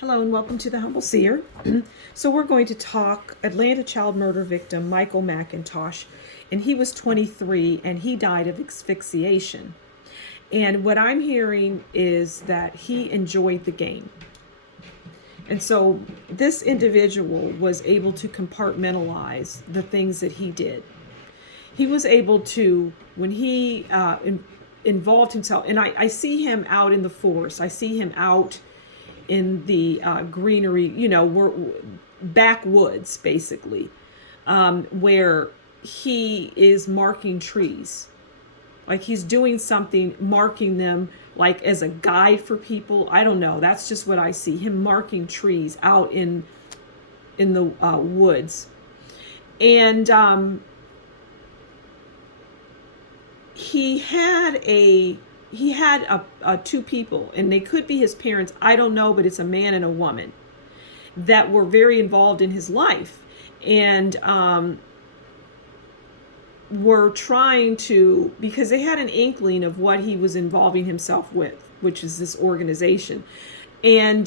Hello and welcome to the Humble Seer. So we're going to talk Atlanta child murder victim Michael McIntosh, and he was 23 and he died of asphyxiation. And what I'm hearing is that he enjoyed the game. And so this individual was able to compartmentalize the things that he did. He was able to, when he involved himself, and I see him out in the forest, I see him out in the greenery, we're backwoods basically, where he is marking trees. Like he's doing something, marking them like as a guide for people. I don't know. That's just what I see. Him marking trees out in the woods. And he had two people, and they could be his parents, I don't know, but it's a man and a woman that were very involved in his life, and were trying to, because they had an inkling of what he was involving himself with, which is this organization, and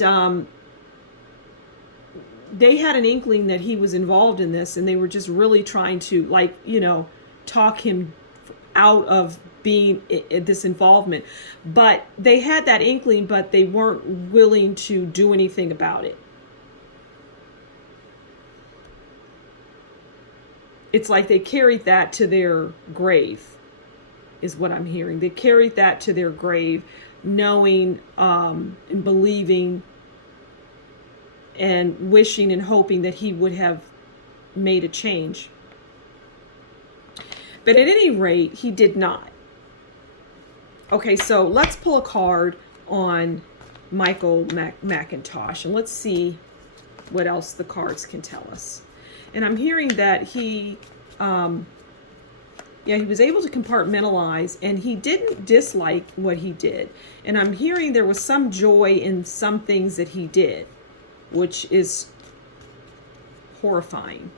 they had an inkling that he was involved in this, and they were just really trying to talk him out of being this involvement. But they had that inkling, but they weren't willing to do anything about it. It's like they carried that to their grave, is what I'm hearing. They carried that to their grave, knowing and believing and wishing and hoping that he would have made a change. But at any rate, he did not. Okay, so let's pull a card on Michael McIntosh, and let's see what else the cards can tell us. And I'm hearing that he was able to compartmentalize, and he didn't dislike what he did. And I'm hearing there was some joy in some things that he did, which is horrifying.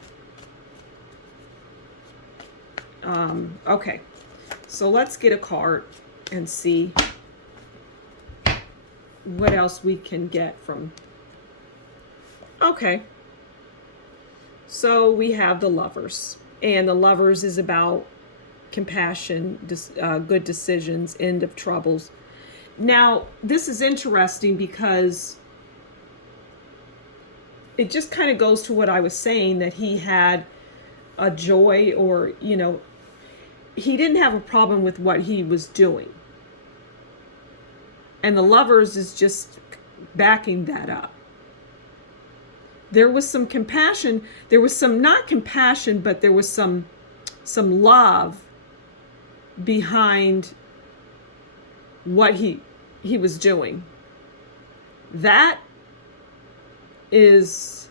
Okay, so let's get a card and see what else we can get from. Okay, so we have the Lovers, and the Lovers is about compassion, good decisions, end of troubles. Now, this is interesting because it just kind of goes to what I was saying, that he had a joy, or he didn't have a problem with what he was doing. And the Lovers is just backing that up. There was some compassion. There was some, not compassion, but there was some love behind what he was doing. That is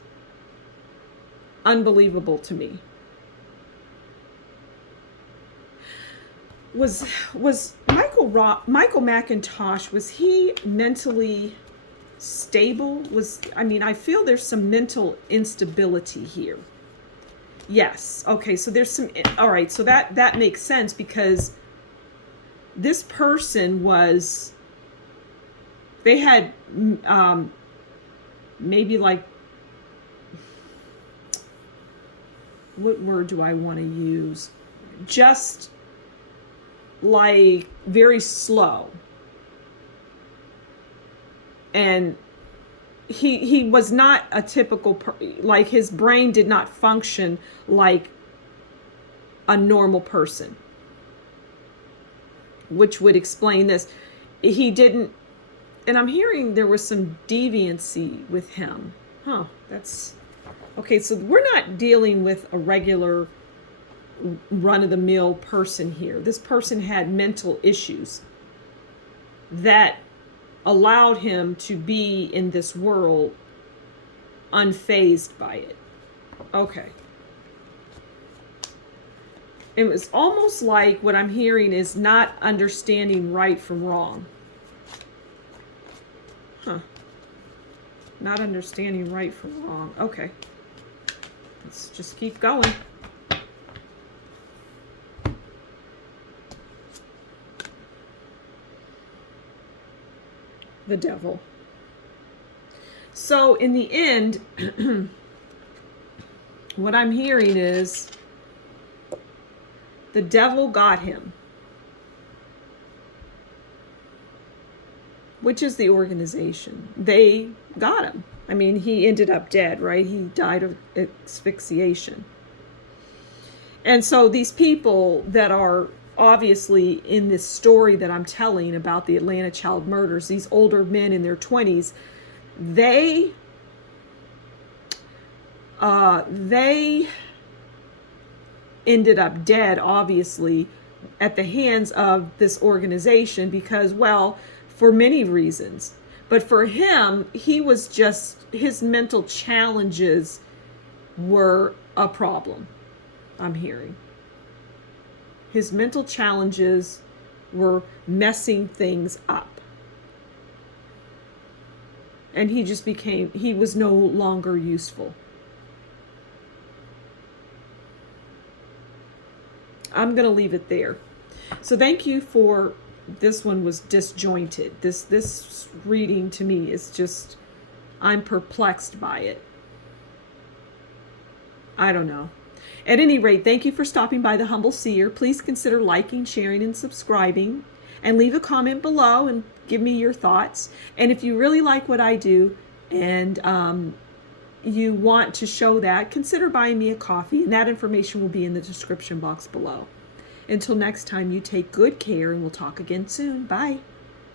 unbelievable to me. Was Michael McIntosh, was he mentally stable? I feel there's some mental instability here. Yes. Okay, so there's some, all right, so that makes sense, because this person they had maybe like, what word do I want to use? Just like very slow. And he was not a typical, like his brain did not function like a normal person, which would explain this. He didn't, and I'm hearing there was some deviancy with him. That's, okay, so we're not dealing with a regular run-of-the-mill person here. This person had mental issues that allowed him to be in this world unfazed by it. Okay. It was almost like what I'm hearing is not understanding right from wrong. Not understanding right from wrong. Okay. Let's just keep going. The Devil. So in the end, what I'm hearing is the devil got him, which is the organization. They got him. I mean, he ended up dead, right? He died of asphyxiation. And so these people that are obviously in this story that I'm telling about the Atlanta child murders, these older men in their 20s, they ended up dead, obviously, at the hands of this organization because, well, for many reasons. But for him, he was just, his mental challenges were a problem, I'm hearing. His mental challenges were messing things up. And he just became, he was no longer useful. I'm going to leave it there. So thank you for, this one was disjointed. This reading to me is just, I'm perplexed by it. I don't know. At any rate, thank you for stopping by the Humble Seer. Please consider liking, sharing, and subscribing. And leave a comment below and give me your thoughts. And if you really like what I do and you want to show that, consider buying me a coffee. And that information will be in the description box below. Until next time, you take good care and we'll talk again soon. Bye.